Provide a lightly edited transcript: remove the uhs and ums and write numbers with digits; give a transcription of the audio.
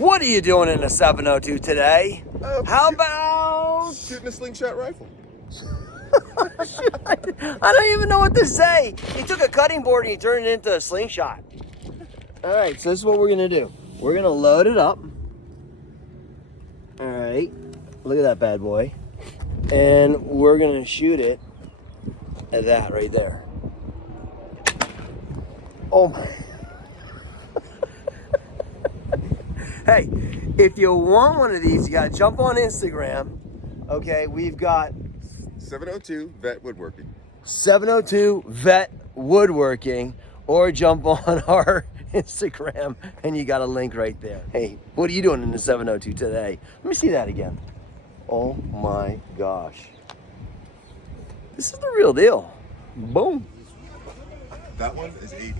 What are you doing in a 702 today? How about shooting a slingshot rifle? I don't even know what to say. He took a cutting board and he turned it into a slingshot. All right, so this is what we're gonna do. We're gonna load it up. All right, look at that bad boy. And we're gonna shoot it at that right there. Oh my. Hey, if you want one of these, you gotta jump on Instagram. Okay, we've got 702 Vet Woodworking. 702 Vet Woodworking, or jump on our Instagram and you got a link right there. Hey, what are you doing in the 702 today? Let me see that again. Oh my gosh. This is the real deal. Boom. That one is 80.